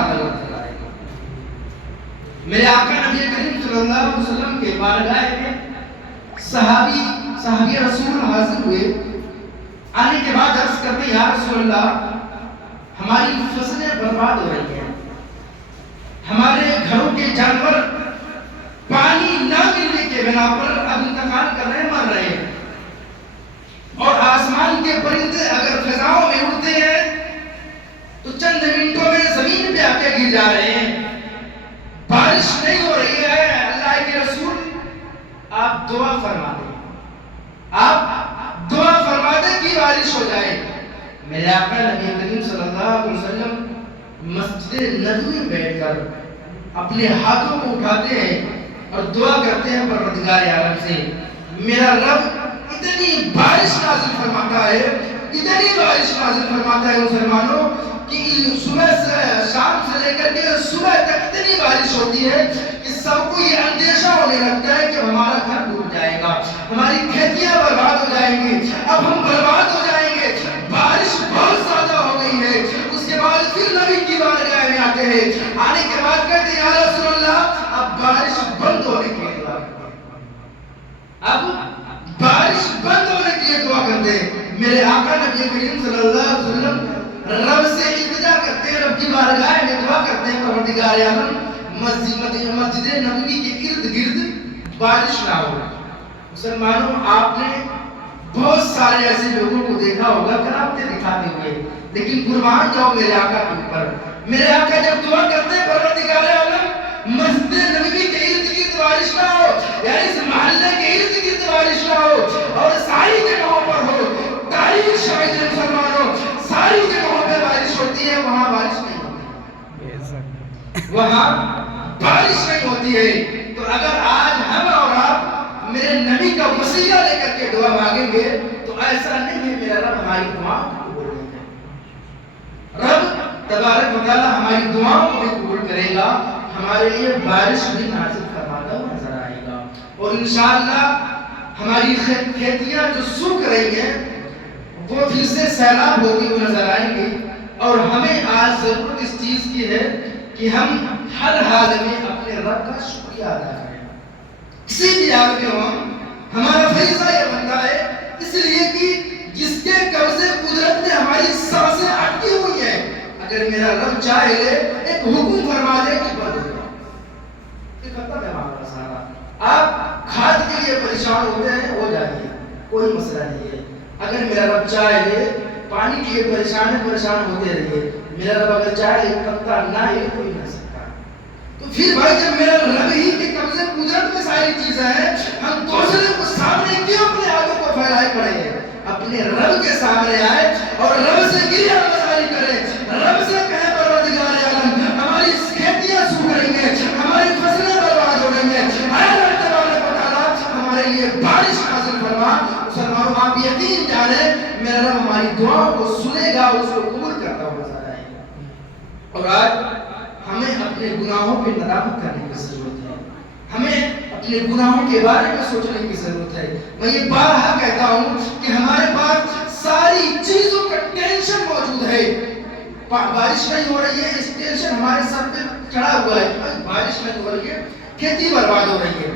معطل نظر آئے گا۔ میرے آقا نبی کریم صلی اللہ علیہ وسلم کے بارگاہ میں صحابی رسول حاضر ہوئے، آنے کے بعد عرض کرتے یا رسول اللہ ہماری فصلیں برباد ہو رہی ہیں، ہمارے گھروں کے جانور پانی نہ ملنے کے بنا پر اب انتقال کر رہے ہیں، مر رہے ہیں، اور آسمان کے پرندے اگر فضاؤں میں اڑتے ہیں تو چند منٹوں میں زمین پہ آ کے گر جا رہے ہیں، بارش نہیں ہو رہی ہے۔ اللہ کے رسول آپ دعا فرما دیں، آپ دعا فرما دیں کہ بارش ہو جائے۔ میرے آقا نبی کریم صلی اللہ علیہ وسلم مسجد نبوی میں بیٹھ کر اپنے ہاتھوں کو اٹھاتے ہیں اور دعا کرتے ہیں پروردگار عالم سے، میرا رب اتنی بارش نازل فرماتا ہے، اتنی بارش نازل فرماتا ہے مسلمانوں کہ صبح سے شام سے لے کر کے صبح تک اتنی بارش ہوتی ہے کہ سب کو یہ اندیشہ ہونے لگتا ہے کہ ہمارا گھر ڈوب جائے گا، ہماری کھیتیاں برباد ہو جائیں گی، اب ہم برباد ہو جائیں گے۔ بارش بہت زیادہ ہو گئی ہے۔ اس کے بعد پھر نبی کی بارگاہ میں آتے ہیں، آنے کے بعد کہتے ہیں یا رسول اللہ اب بارش بند ہونے کے لیے دعا کرتے ہیں، اب بارش بند ہونے کے لیے دعا کرتے ہیں۔ میرے آقا نبی کریم صلی اللہ علیہ وسلم رب سے التجا کرتے ہیں، رب کی بارگاہ میں دعا کرتے ہیں پروردگار عالم مسجد نبوی کے ارد گرد بارش نہ ہو۔ مسلمانوں آپ نے بہت سارے ایسے لوگوں کو دیکھا ہوگا کرامتیں دکھاتے ہوئے، لیکن قربان جاؤ میرے آقا کے اوپر، میرے آقا جب دعا کرتے ہیں پروردگار عالم مسجد نبوی کے ارد گرد بارش نہ ہو، یعنی اس محلے کے ارد گرد بارش نہ ہو اور ساری جگہوں پر ہو، تاریخ شاہد ہے مسلمانوں، ساری جگہوں پہ بارش ہوتی ہے، وہاں بارش نہیں ہوتی، وہاں بارش نہیں ہوتی ہے۔ تو اگر آج ہم اور آپ میرے نبی کا وسیلہ لے کر کے دعا مانگیں گے تو ایسا نہیں ہے میرا رب ہماری دعاؤں کو قبول نہیں کرے، رب تبارک و تعالی ہماری دعاؤں کو بھی قبول کرے گا، ہمارے لیے بارش بھی نازل فرماتا ہوا نظر آئے گا، اور انشاءاللہ ہماری کھیتیاں جو سوکھ رہی ہیں وہ پھر سے سیلاب ہوتی ہوئی نظر آئیں گی، اور ہمیں آج ضرورت اس چیز کی ہے کہ ہم ہر حال میں اپنے رب کا شکریہ ادا کریں، کسی بھی حال میں ہو ہمارا فریضہ یہ بنتا ہے، اس لیے کہ جس کے قبضے قدرت میں ہماری سانسیں اٹکی ہوئی ہیں، اگر میرا رب چاہے لے ایک حکم فرما دے کہ بند ہو جائے، یہ ختم ہے معاملہ سارا۔ آپ کھاد کے لیے پریشان ہوتے ہیں، ہو جائیے، کوئی مسئلہ نہیں ہے، اگر میرا رب چاہے لے پانی کے لیے پریشان ہوتے رہیے، میرا رب اگر چاہے لے پتا نہ ہی کوئی نہ سکتا۔ تو پھر بھائی جب میرا رب ہی کے قبضے قدرت میں ساری چیزیں ہیں، ہم دوسرے کو سامنے کیوں اپنے ہاتھوں کو پھیلائے پڑے ہیں؟ اپنے رب کے سامنے آئے اور رب سے گریہ گزاری کریں، رب سے کہیں پروردگار عالم ہماری کھیتیاں سوکھ رہی ہیں، ہماری فصلیں برباد ہو رہی ہیں، اے اللہ تبارک و تعالی ہمارے لیے بارش نازل فرما۔ مسلمانوں آپ یقین جانیں میرا رب ہماری دعاؤں کو سنے گا، اس کو قبول کرتا ہوا نظر آئے گا۔ اور آج ہمیں اپنے گناہوں پہ ندامت کرنے کی ضرورت ہے، ہمیں اپنے گناہوں کے بارے میں سوچنے کی ضرورت ہے۔ میں یہ بارہا کہتا ہوں کہ ہمارے پاس ساری چیزوں کا ٹینشن موجود ہے، بارش نہیں ہو رہی ہے اس ٹینشن ہمارے سر پہ چڑھا ہوا ہے، بارش نہیں ہو رہی ہے کھیتی برباد ہو رہی ہے،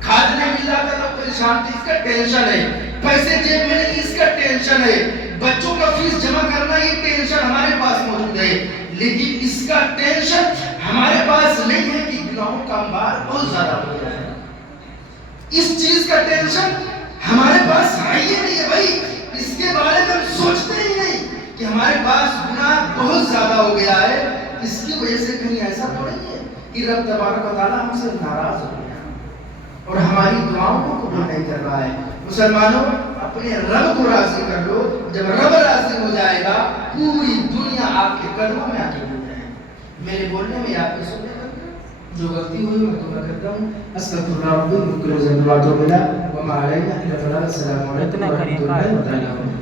کھاد نہیں مل رہا تھا تو پریشان تھی، اس کا ٹینشن ہے، پیسے جیب میں نہیں اس کا ٹینشن ہے، بچوں کا فیس جمع کرنا یہ ٹینشن ہمارے پاس موجود ہے، لیکن اس کا ٹینشن ہمارے پاس نہیں ہے کہ گناہوں کا انبار بہت زیادہ ہو گیا ہے، اس چیز کا ٹینشن ہمارے پاس ہے ہی نہیں ہے بھائی، اس کے بارے میں ہم سوچتے ہی نہیں کہ ہمارے پاس گناہ بہت زیادہ ہو گیا ہے، اس کی وجہ سے کہیں ایسا تو نہیں ہے کہ رب تبارک و تعالیٰ ہم سے ناراض ہو گیا اور ہماری دعاؤں کو قبول نہیں کر رہا ہے۔ مسلمانوں اپنے رب کو راضی کر لو، جب رب راضی ہو جائے گا پوری دنیا آپ کے قدموں میں آ کے ہو جائے گی۔ میرے بولنے میں آپ کی سننے جو غلطی ہوئی میں توبہ کرتا ہوں، استغفر اللہ ربی من کل ذنب واتوب الیہ وما علینا الا البلاغ۔ السلام علیکم ورحمۃ اللہ وبرکاتہ۔